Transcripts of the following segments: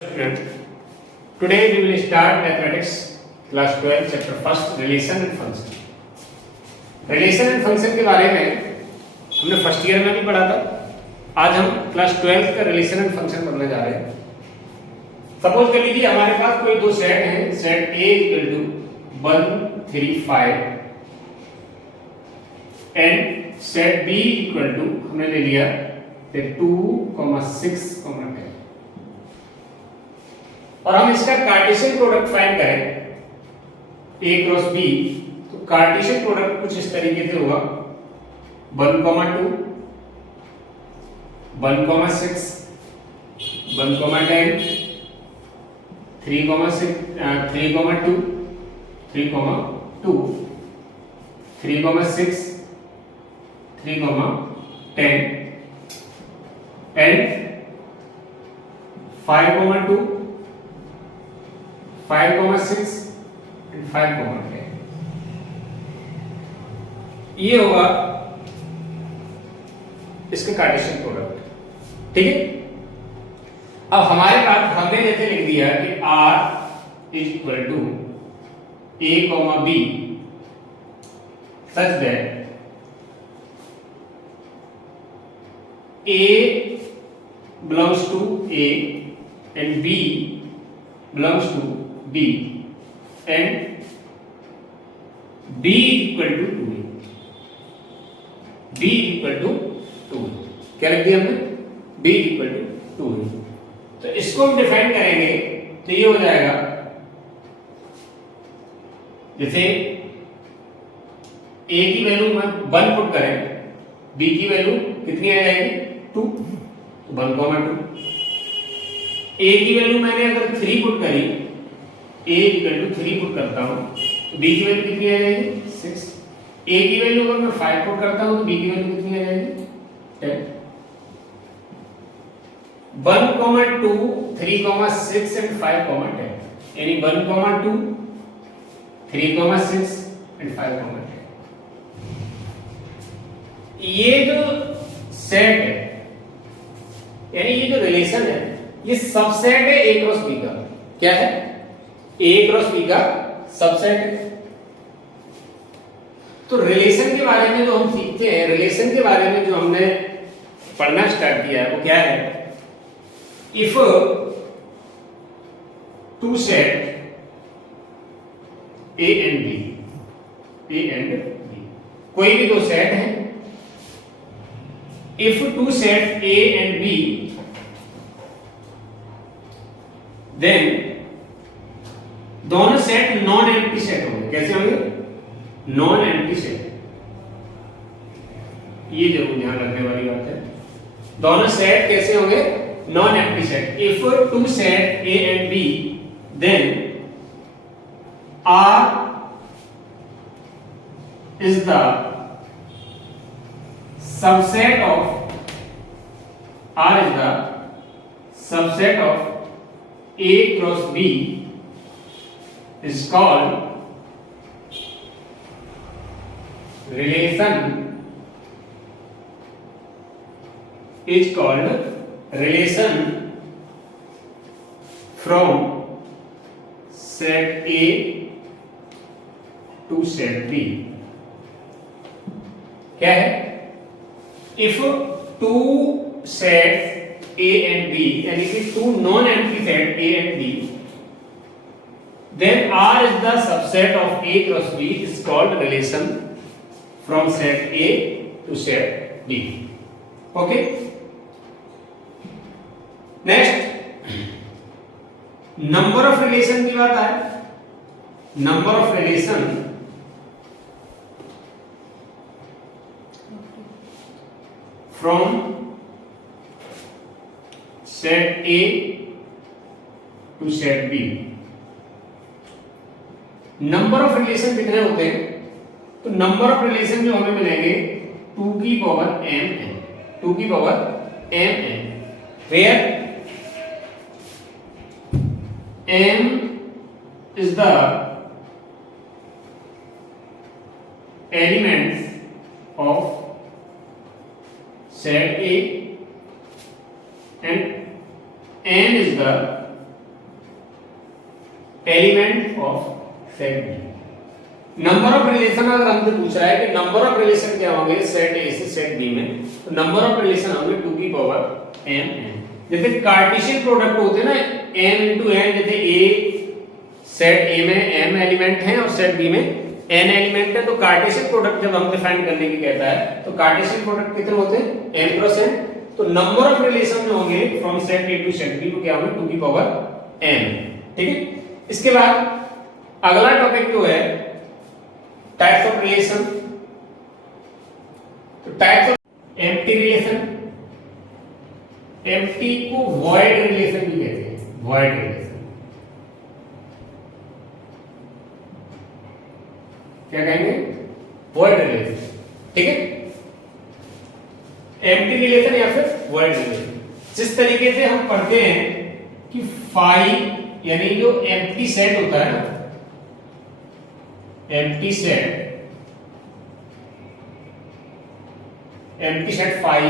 Student, today we will start mathematics class 12 chapter first relation and function. relation and function के बारे में हमने first year में भी पढ़ा था. आज हम क्लास 12 का relation and function पढ़ने जा रहे हैं. सपोज कर लीजिए हमारे पास कोई दो सेट हैं, set A equal to 1 3 5 and set B equal to हमने ले लिया 2 6 10 और हम इसका कार्टेशियन प्रोडक्ट फाइंड करें A क्रॉस B, तो कार्टेशियन प्रोडक्ट कुछ इस तरीके से होगा 1 2 1 6 1 10 3 6 3 2 3 2 3 6 3 10 and 5 2 5 6 and 5 10. ये होगा इसका कार्टेशियन प्रोडक्ट. ठीक है. अब हमारे पास हमने जैसे लिख दिया कि R is equal to A B such that A belongs to A and B belongs to B and B equal to 2A. B equal to 2A. क्या लिख दिया हमने? B equal to 2A. तो इसको हम डिफाइन करेंगे तो ये हो जाएगा जैसे A की वैल्यू में 1 पुट करें, B की वैल्यू कितनी आ जाएगी 2, 1 2. A की वैल्यू मैंने अगर 3 पुट करी, A इक्वल टू 3 पुट करता हूं तो B की वैल्यू कितनी आ जाएगी 6. A की वैल्यू अगर मैं 5 पुट करता हूं तो B की वैल्यू कितनी आ जाएगी 10. 1 2 3 6 एंड 5 10 यानी 1 2 3 6 एंड 5 10. ये जो सेट है यानी ये जो रिलेशन है ये सबसेट है A क्रॉस B का. क्या है? A क्रॉस B का सबसेट है. तो रिलेशन के बारे में जो हम सीखते हैं, रिलेशन के बारे में जो हमने पढ़ना स्टार्ट किया है वो क्या है? If two set A and B, कोई भी दो सेट है, if two set A and B then दोनों सेट नॉन एम्प्टी सेट होंगे. कैसे होंगे? Non empty set. ये जरूर ध्यान रखने वाली बात है. दोनों सेट कैसे होंगे? Non empty set. If two set A and B then R is the subset of A cross B is called relation from set A to set B. क्या है? If two sets A and B यानी कि two non-empty set A and B then R is the subset of A cross B is called relation from set A to set B. Okay? Next, number of relation की बात आए. Number of relation from set A to set B. Number of relation कितने होते हैं? तो number of relation जो हमें मिलेंगे 2 की power m n, where m is the elements of set A and n is the element of set B. Number of relation अगर हमसे पूछ रहा है कि नंबर ऑफ रिलेशन क्या होंगे सेट ए से सेट बी में, तो नंबर ऑफ रिलेशन होंगे 2 की पावर m n। जैसे कार्टेशियन प्रोडक्ट होते हैं ना m into n, जैसे a सेट a में m एलिमेंट हैं और सेट b में n एलिमेंट है, तो कार्टेशियन प्रोडक्ट जब हम डिफाइन करने की कहता है तो कार्टेशियन प्रोडक्ट कितने होते हैं m क्रॉस n। तो नंबर ऑफ रिलेशन में होंगे from set a to set b को क्या होंगे 2 की पावर m। ठीक है, इसके बाद अगला टॉपिक जो है टाइप्स ऑफ रिलेशन। तो types of empty relation, empty को वॉइड रिलेशन भी कहते हैं, वॉइड रिलेशन क्या कहेंगे, वॉइड रिलेशन। ठीक है, एम्प्टी रिलेशन या फिर वॉइड रिलेशन। जिस तरीके से हम पढ़ते हैं कि फाई यानी जो एम्प्टी सेट होता है ना, empty set phi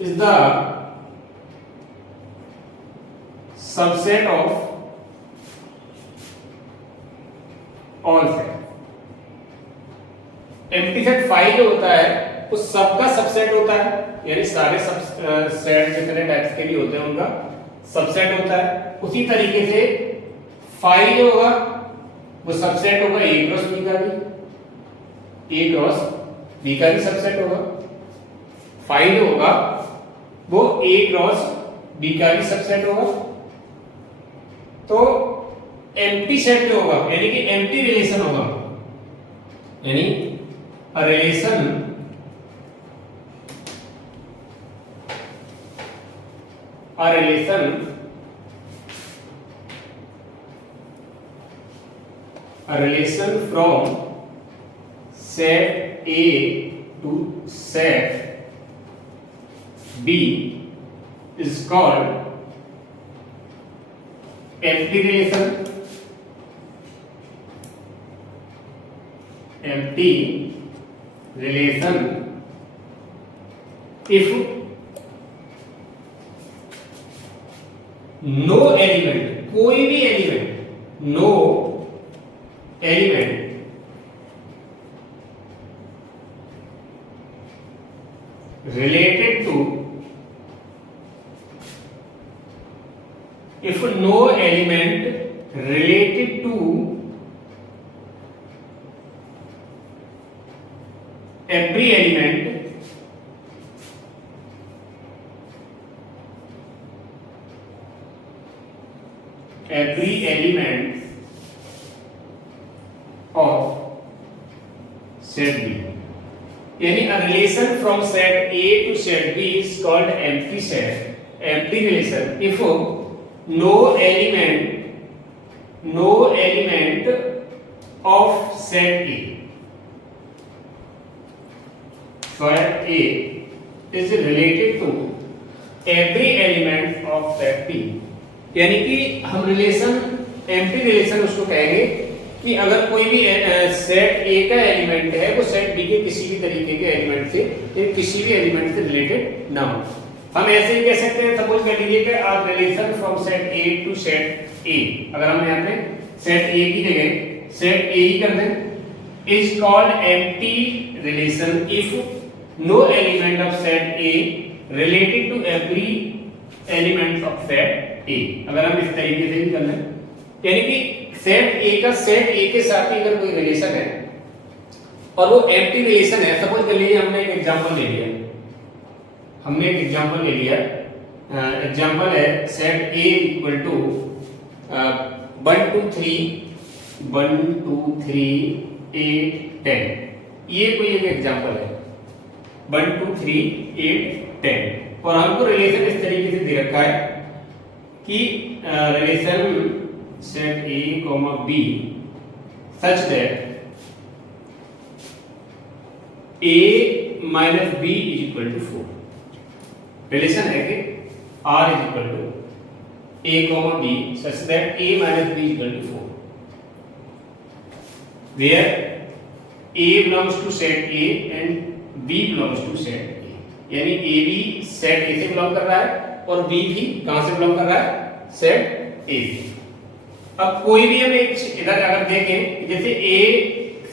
is the subset of all set। empty set phi जो होता है वो सबका सबसेट होता है, यानी सारे सब सेट जितने टाइप्स के भी होते हैं उनका सबसेट होता है। उसी तरीके से फाई जो होगा वो सबसेट होगा a क्रॉस b का भी, a क्रॉस b का भी सबसेट होगा। फाई जो होगा वो a क्रॉस b का भी सबसेट होगा। तो एम्प्टी सेट जो होगा यानी कि एम्प्टी रिलेशन होगा, यानी a relation a relation from set A to set B is called empty relation। empty relation if no element, कोई भी element, no element related to, if no element related to every element of set B, यानी a relation from set A to set B is called empty set, empty relation if no element of set A is related to every element of set B। यानी कि हम relation empty relation उसको कहेंगे कि अगर कोई भी set ए का एलिमेंट है वो सेट बी के किसी भी तरीके के एलिमेंट से या किसी भी एलिमेंट से रिलेटेड ना हो। हम ऐसे ही कह सकते हैं, सपोज कर लीजिए कि आप relation from set A to set A, अगर हम यहाँ पे सेट ए की जगह सेट ए ही कर दें, is called empty relation if no element of set A related to every element of set A. अगर हम इस तरीके से भी कर लें, यानी कि सेट ए का सेट ए के साथ ही अगर कोई रिलेशन है और वो एम्प्टी रिलेशन है, सपोज कर लीजिए हमने एक एग्जांपल ले लिया, एग्जांपल है सेट ए इक्वल टू 1 2 3 8 10, ये कोई एक एग्जांपल है 1 2 3 8 10, और हमको रिलेशन इस तरीके से दे रखा है कि relation set A, B such that A minus B is equal to 4। Relation है कि R is equal to A, B such that A minus B is equal to 4, where A belongs to set A and B belongs to set A। यानी A भी set A से belong कर रहा है और B भी कहां से बिलोंग कर रहा है, सेट A से। अब कोई भी हम एक इधर अगर देखें, जैसे a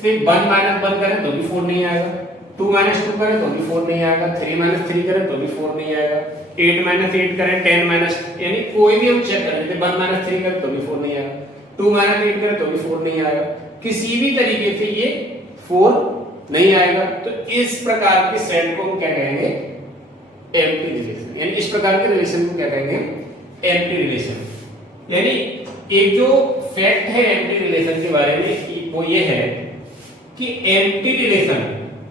से 1 माइनस 1 करें तो भी 4 नहीं आएगा, 2 माइनस 2 करें तो भी 4 नहीं आएगा, 3 माइनस 3 करें तो भी 4 नहीं आएगा, 8 माइनस 8 करें, 10 माइनस, यानी कोई भी हम चेक करें, जैसे 1 माइनस 3 करें तो भी 4 नहीं आएगा, 2 माइनस 8 करें तो भी 4 नहीं आएगा, किसी भी तरीके से ये 4 नहीं आएगा। तो इस प्रकार के सेट को हम क्या कहेंगे, एम्प्टी रिलेशन, यानी इस प्रकार के रिलेशन को क्या कहेंगे, एम्प्टी रिलेशन। यानी एक जो फैक्ट है एम्प्टी रिलेशन के बारे में वो ये है कि एम्प्टी रिलेशन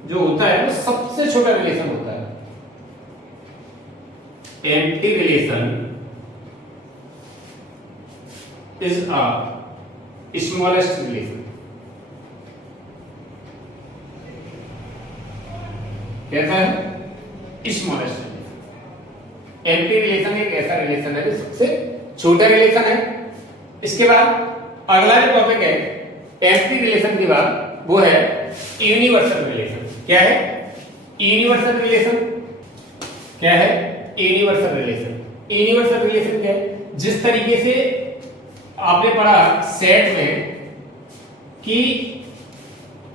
जो होता है वो सबसे छोटा रिलेशन होता है। Empty relation is a smallest relation. कैसा है, स्मॉलेस्ट रिलेशन। एम्प्टी रिलेशन एक ऐसा रिलेशन है जो सबसे छोटा रिलेशन है। इसके बाद अगला जो टॉपिक है एम्प्टी रिलेशन के बाद वो है यूनिवर्सल रिलेशन। क्या है यूनिवर्सल रिलेशन? क्या है यूनिवर्सल रिलेशन? यूनिवर्सल रिलेशन क्या है? जिस तरीके से आपने पढ़ा सेट में कि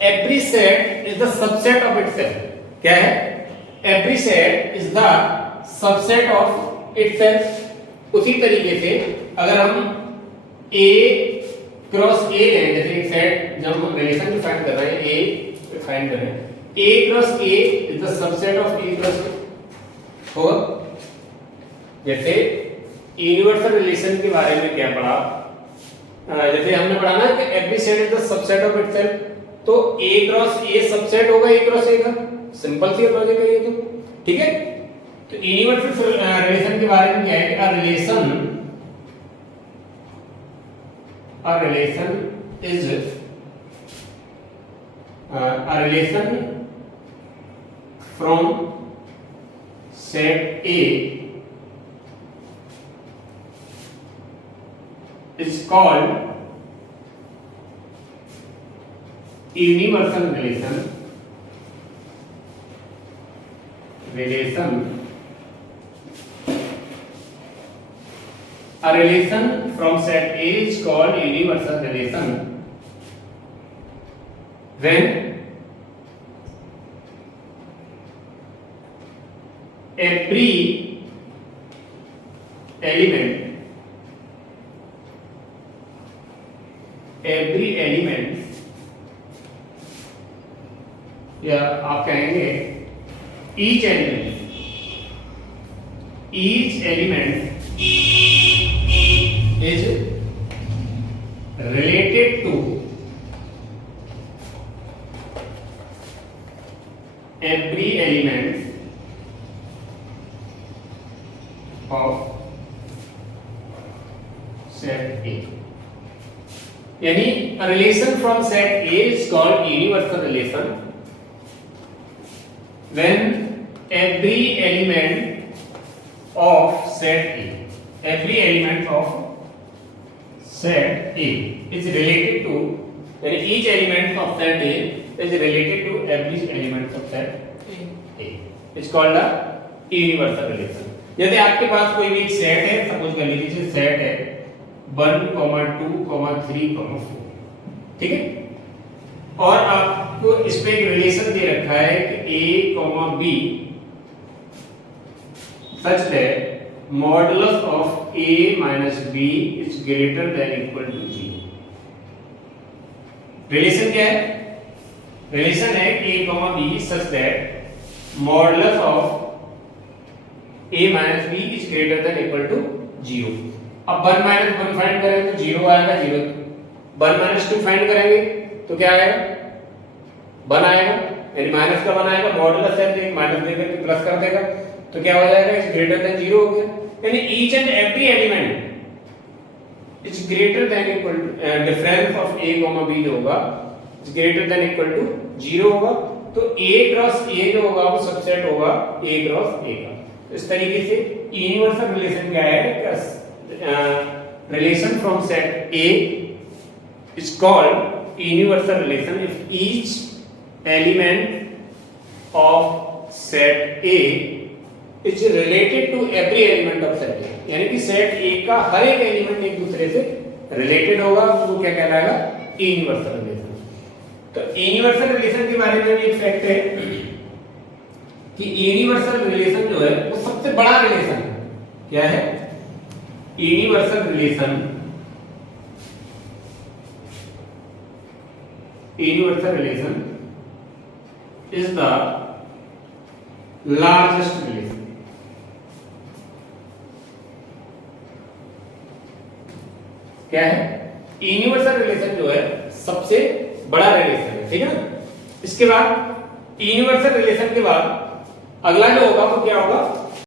every set is the subset of itself. क्या है, every set is the subset of itself. उसी तरीके से अगर हम A क्रॉस A लें, जैसे एक सेट जब हम रिलेशन को फाइंड कर रहे हैं, A फाइंड कर रहे हैं, A cross A is the subset of A cross A। और जैसे यूनिवर्सल रिलेशन के बारे में क्या पढ़ा, जैसे हमने पढ़ा ना कि every set is the subset of itself, तो A क्रॉस A सबसेट होगा A क्रॉस A का। सिंपल सी लॉजिक है ये तो, ठीक है। तो यूनिवर्सल रिलेशन के बारे में क्या है कि अ relation from set A is called universal relation A relation from set A is called universal relation when every element या आप कहेंगे each element is related to every element of set A। यानी a relation from set A is called universal relation when every element of set A, every element of set A is related to, यानी each element of set A is related to every element of set A. It's called a universal relation। जैसे आपके पास कोई भी एक set है, suppose कर लीजिए set है 1, 2, 3, 4, ठीक है, और आपको इस पे एक रिलेशन दे रखा है कि A, B such that modulus of A minus B is greater than equal to 0। Relation क्या है? रिलेशन है A, B such that modulus of A minus B is greater than equal to 0। अब 1 minus 1 find करें तो 0 आएगा, 0। 1 minus 2 find करेंगे तो क्या आएगा, 1 आएगा, यानी माइनस का 1 आएगा, मॉडुलस है तो एक माइनस देकर के प्लस कर देगा तो क्या हो जाएगा, इज ग्रेटर देन 0 हो गया। यानी each and every element is greater than equal to difference of A, B जो होगा is greater than equal to 0 होगा। तो A क्रॉस A जो होगा वो सबसेट होगा A क्रॉस A का। इस तरीके से यूनिवर्सल रिलेशन क्या है, relation from set A is called universal relation if each element of set A is related to every element of set A। यानी कि सेट A का हर एक एलिमेंट एक दूसरे से रिलेटेड होगा वो क्या कहलाएगा, यूनिवर्सल रिलेशन। तो यूनिवर्सल रिलेशन के बारे में भी एक फैक्ट है कि यूनिवर्सल रिलेशन जो है वो सबसे बड़ा रिलेशन है। क्या है? Universal relation, universal relation is the largest relation. क्या है? यूनिवर्सल रिलेशन जो है सबसे बड़ा रिलेशन है, ठीक है ना। इसके बाद यूनिवर्सल रिलेशन के बाद अगला जो होगा वो क्या होगा,